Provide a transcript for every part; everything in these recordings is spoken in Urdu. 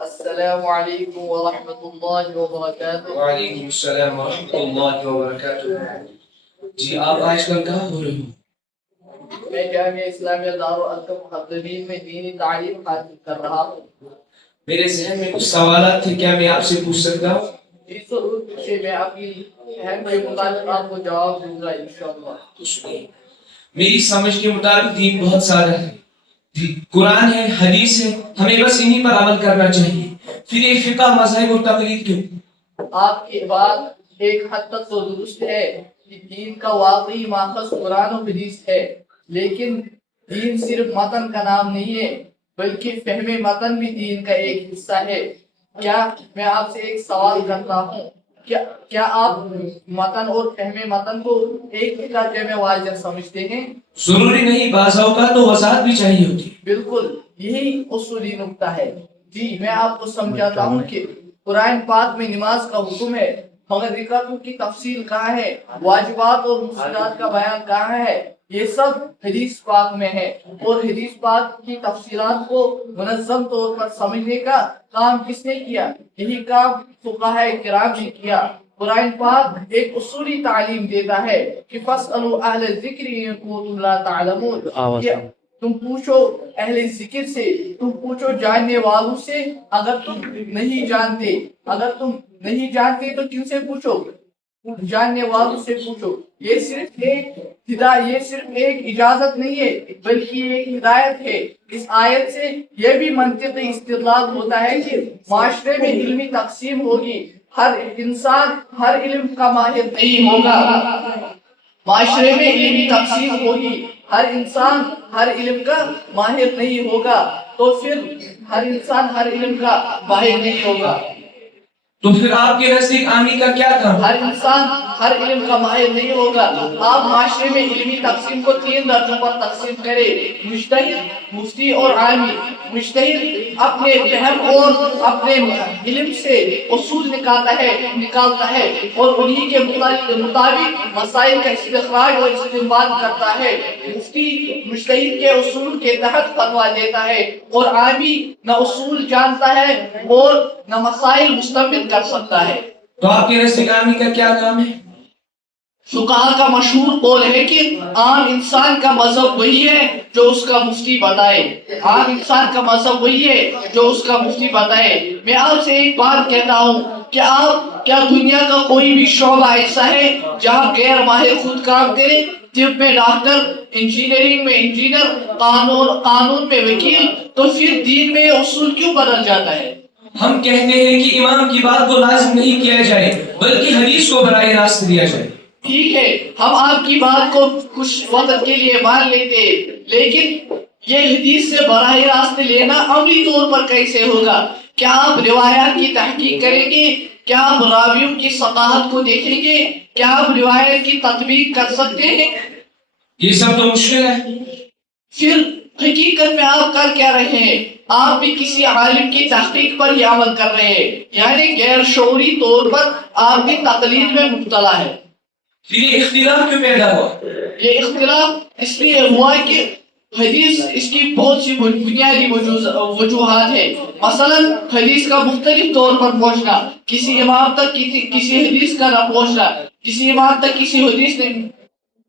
السلام علیکم ورحمۃ اللہ وبرکاتہ۔ وعلیکم السلام ورحمۃ اللہ وبرکاتہ۔ جی آپ آج کل کہاں ہو رہے ہو؟ میں جامعہ اسلامیہ دارالعلوم محدثین میں دینی تعلیم حاصل کر رہا ہوں۔ میرے ذہن میں کچھ سوالات تھے، کیا میں آپ سے پوچھ سکتا ہوں؟ جی ضرور پوچھیں، میں اپنی اہم کے مطابق آپ کو جواب دوں گا انشاءاللہ۔ میری سمجھ کے مطابق دین بہت سارا ہے، قرآن ہے، حدیث ہے، ہمیں بس انہی پر عمل کرنا چاہیے، پھر یہ فقہ، مذہب اور تقلید کیوں؟ آپ کی بات ایک حد تک تو درست ہے کہ دین کا واقعی ماخذ قرآن و حدیث ہے، لیکن دین صرف متن کا نام نہیں ہے بلکہ فہم متن بھی دین کا ایک حصہ ہے۔ کیا میں آپ سے ایک سوال کرتا ہوں، کیا آپ متن اور فہم متن کو ایک ہی درجے میں واضح سمجھتے ہیں؟ ضروری نہیں، بعض اوقات تو وضاحت بھی چاہیے ہوتی ہے۔ بالکل، یہی اصولی نقطہ ہے۔ جی میں آپ کو سمجھاتا ہوں کہ قرآن پاک میں نماز کا حکم ہے، مگر رکعتوں کی تفصیل کہاں ہے، واجبات اور مفسدات کا بیان کہاں ہے، یہ سب حدیث پاک میں ہے۔ اور حدیث پاک کی تفصیلات کو منظم طور پر سمجھنے کا کام کس نے کیا؟ یہی کام فقہاء کرام نے کیا۔ قرآن پاک ایک اصولی تعلیم دیتا ہے کہ فَاسْأَلُوا أَهْلَ الذِّكْرِ إِن كُنتُمْ لَا تَعْلَمُونَ، تم پوچھو اہل ذکر سے، تم پوچھو جاننے والوں سے، اگر تم نہیں جانتے، تو کن سے پوچھو؟ جاننے والوں سے پوچھو۔ یہ صرف ایک اجازت نہیں ہے بلکہ یہ ایک ہدایت ہے۔ اس آیت سے یہ بھی منطقی استدلال ہوتا ہے کہ معاشرے میں علمی تقسیم ہوگی، ہر انسان ہر علم کا ماہر نہیں ہوگا۔ معاشرے میں علمی تقسیم ہوگی، ہر انسان ہر علم کا ماہر نہیں ہوگا، تو پھر ہر انسان ہر علم کا ماہر نہیں ہوگا۔ تو پھر آپ کے نزدیک عامی کا کیا کام؟ ہر انسان ہر علم کا ماہر نہیں ہوگا۔ آپ معاشرے میں علمی تقسیم کو 3 درجوں پر تقسیم کریں: مجتہد، مفتی اور عامی۔ مجتہد اپنے فہم اور اپنے علم سے اصول نکالتا ہے اور انہی کے مطابق مسائل کا استخراج اور استنباط کرتا ہے۔ مفتی مجتہد کے اصول کے تحت فتویٰ دیتا ہے، اور عامی نہ اصول جانتا ہے اور نہ مسائل مستنبط کر سکتا ہے۔ تو آپ کے نزدیک عامی کا کیا کام ہے؟ فقہاء کا مشہور قول ہے کہ عام انسان کا مذہب وہی ہے جو اس کا مفتی بتائے۔ عام انسان کا مذہب وہی ہے جو اس کا مفتی بتائے۔ میں آپ سے ایک بات کہتا ہوں کہ کیا دنیا کا کوئی بھی شعبہ ایسا ہے جہاں غیر ماہر خود کام کرے؟ طب میں ڈاکٹر، انجینئرنگ میں انجینئر، قانون میں وکیل، تو پھر دین میں اصول کیوں بدل جاتا ہے؟ ہم کہتے ہیں کہ امام کی بات کو لازم نہیں کیا جائے بلکہ حدیث کو براہ راست دیا جائے۔ ٹھیک ہے، ہم آپ کی بات کو کچھ وقت کے لیے مان لیتے، لیکن یہ حدیث سے براہ راست لینا عملی طور پر کیسے ہوگا؟ کیا آپ روایات کی تحقیق کریں گے؟ کیا آپ راویوں کی ثقافت کو دیکھیں گے؟ کیا آپ روایت کی تطبیق کر سکتے ہیں؟ یہ سب تو مشکل ہے۔ پھر حقیقت میں آپ کر کیا رہے ہیں؟ آپ بھی کسی عالم کی تحقیق پر ہی عمل کر رہے ہیں، یعنی غیر شعوری طور پر آپ بھی تقلید میں مبتلا ہے۔ یہ اختلاف کیوں پیدا ہوا؟ یہ اختلاف اس لیے ہوا کہ حدیث، اس کی بہت سی بنیادی وجوہات ہیں۔ مثلا حدیث کا مختلف طور پر پہنچنا، کسی امام تک کسی حدیث کا نہ پہنچنا، کسی امام تک کسی حدیث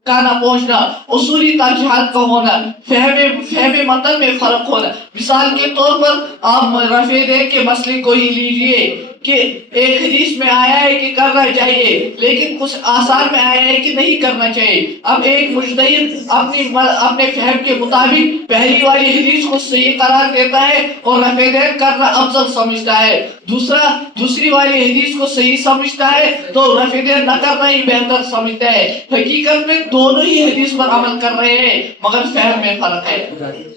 کا نہ پہنچنا، اصولی ترجیحات کا ہونا، فہم متن میں فرق ہونا۔ مثال کے طور پر آپ رفع دین کے مسئلے کو ہی لیجئے کہ ایک حدیث میں آیا ہے کہ کرنا چاہیے، لیکن کچھ آثار میں آیا ہے کہ نہیں کرنا چاہیے۔ اب ایک مجتہد اپنے فہم کے مطابق پہلی والی حدیث کو صحیح قرار دیتا ہے اور رفع دین کرنا افضل سمجھتا ہے، دوسری والی حدیث کو صحیح سمجھتا ہے تو رفع دین نہ کرنا ہی بہتر سمجھتا ہے۔ حقیقت میں دونوں ہی حدیث پر عمل کر رہے ہیں، مگر فہم میں فرق ہے۔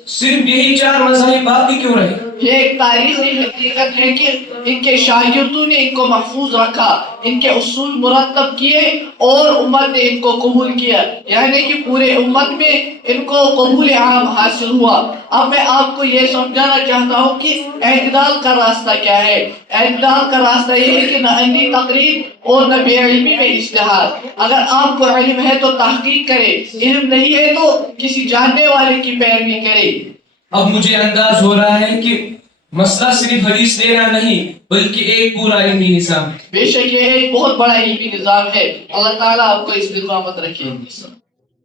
صرف یہی 4 مذاہب باقی کیوں رہے؟ یہ ایک تاریخی حقیقت ہے کہ ان کے شاگردوں نے ان کو محفوظ رکھا، ان کے اصول مرتب کیے اور امت نے ان کو قبول کیا، یعنی کہ پورے امت میں ان کو قبول عام حاصل ہوا۔ اب میں آپ کو یہ سمجھانا چاہتا ہوں کہ اعتدال کا راستہ کیا ہے۔ اعتدال کا راستہ یہ ہے کہ نہ اندھی تقلید اور نہ بے علمی میں اجتہاد۔ اگر آپ کو علم ہے تو تحقیق کرے، علم نہیں ہے تو کسی جاننے والے کی پیروی کرے۔ اب مجھے انداز ہو رہا ہے کہ مسئلہ صرف حدیث لینا نہیں بلکہ ایک پورا علمی نظام ہے. بے شک یہ ایک بہت بڑا علمی نظام ہے. اللہ تعالیٰ آپ کو اس میں قامت رکھے.